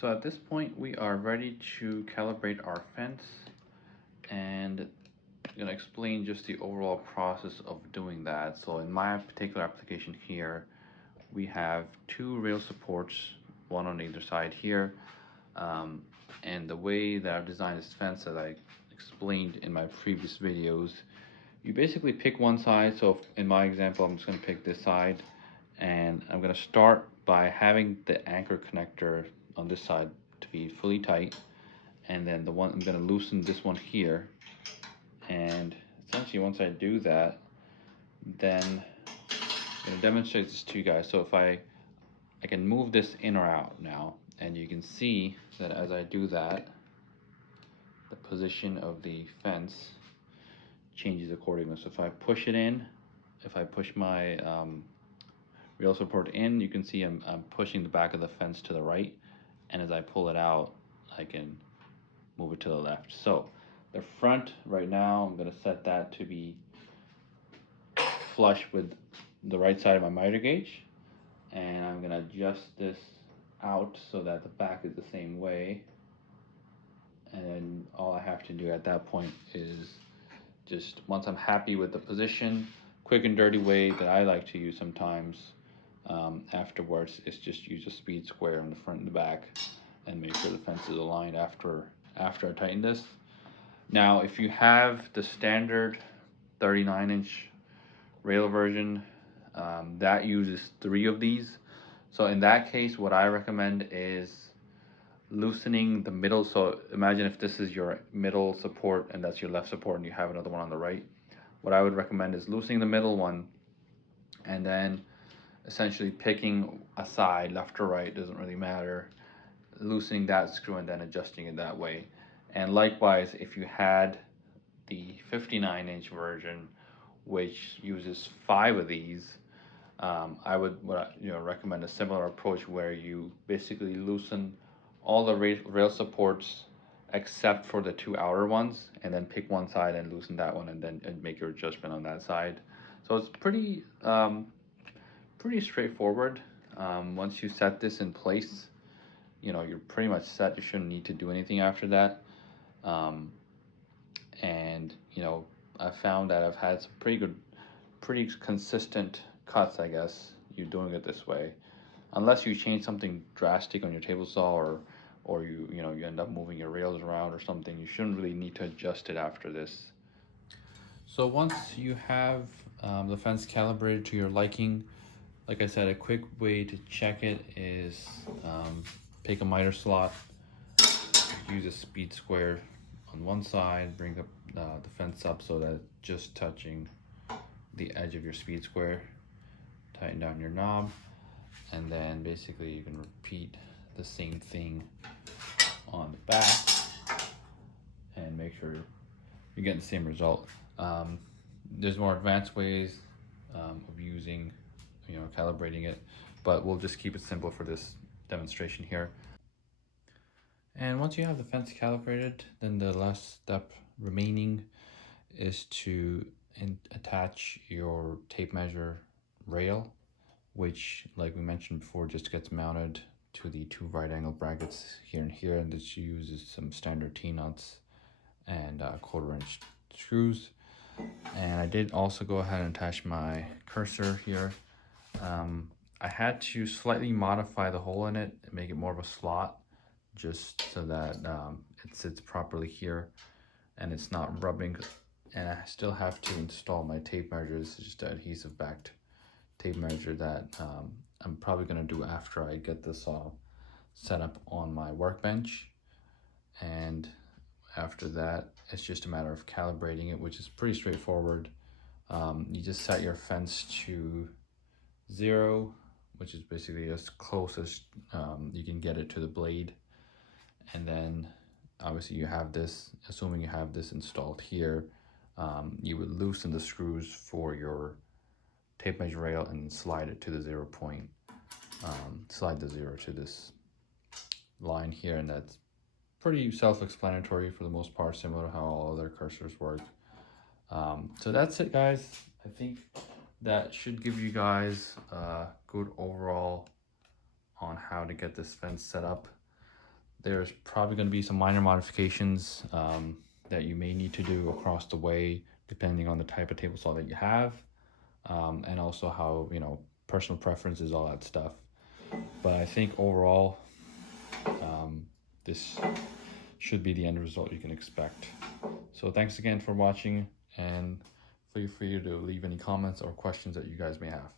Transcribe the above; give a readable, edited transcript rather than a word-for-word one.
So at this point, we are ready to calibrate our fence, and I'm gonna explain just the overall process of doing that. So in my particular application here, we have two rail supports, one on either side here. Um, and the way that I've designed this fence, as I explained in my previous videos, you basically pick one side. So in my example, I'm just gonna pick this side, and I'm gonna start by having the anchor connector on this side to be fully tight, and then the one I'm gonna loosen this one here, and essentially once I do that, then I'm gonna demonstrate this to you guys. So if I can move this in or out now, and you can see that as I do that, the position of the fence changes accordingly. So if I push it in, if I push my rail support in, you can see I'm pushing the back of the fence to the right, and as I pull it out, I can move it to the left. So the front right now, I'm going to set that to be flush with the right side of my miter gauge, and I'm going to adjust this out so that the back is the same way. And then all I have to do at that point is just, once I'm happy with the position, quick and dirty way that I like to use sometimes afterwards is just use a speed square in the front and the back and make sure the fence is aligned after I tighten this. Now if you have the standard 39-inch rail version, that uses 3 of these. So in that case, what I recommend is loosening the middle. So imagine if this is your middle support and that's your left support and you have another one on the right. What I would recommend is loosening the middle one, and then essentially picking a side, left or right, doesn't really matter, loosening that screw and then adjusting it that way. And likewise, if you had the 59-inch version, which uses 5 of these, I would recommend a similar approach where you basically loosen all the rail supports except for the 2 outer ones, and then pick one side and loosen that one, and then make your adjustment on that side. So it's pretty straightforward. Once you set this in place, you're pretty much set. You shouldn't need to do anything after that. And I found that I've had some pretty consistent cuts, I guess, you doing it this way, unless you change something drastic on your table saw, or you end up moving your rails around or something. You shouldn't really need to adjust it after this. So once you have the fence calibrated to your liking, like I said, a quick way to check it is pick a miter slot, use a speed square on one side, bring up the fence up so that it's just touching the edge of your speed square, tighten down your knob, and then basically you can repeat the same thing on the back and make sure you're getting the same result. There's more advanced ways of using, calibrating it, but we'll just keep it simple for this demonstration here. And once you have the fence calibrated, then the last step remaining is to attach your tape measure rail, which, like we mentioned before, just gets mounted to the 2 right angle brackets here and here, and this uses some standard T-nuts and 1/4 inch screws. And I did also go ahead and attach my cursor here. I had to slightly modify the hole in it and make it more of a slot, just so that it sits properly here and it's not rubbing. And I still have to install my tape measure. This is just an adhesive backed tape measure that I'm probably going to do after I get this all set up on my workbench. And after that, it's just a matter of calibrating it, which is pretty straightforward. You just set your fence to 0, which is basically as close as you can get it to the blade. And then obviously you have this, assuming you have this installed here, you would loosen the screws for your tape measure rail and slide it to the 0 point. Slide the 0 to this line here, and that's pretty self-explanatory for the most part, similar to how all other cursors work. So that's it, guys. I think that should give you guys a good overall on how to get this fence set up. There's probably going to be some minor modifications that you may need to do across the way, depending on the type of table saw that you have, and also how, you know, personal preferences, all that stuff. But I think overall, this should be the end result you can expect. So thanks again for watching, and feel free to leave any comments or questions that you guys may have.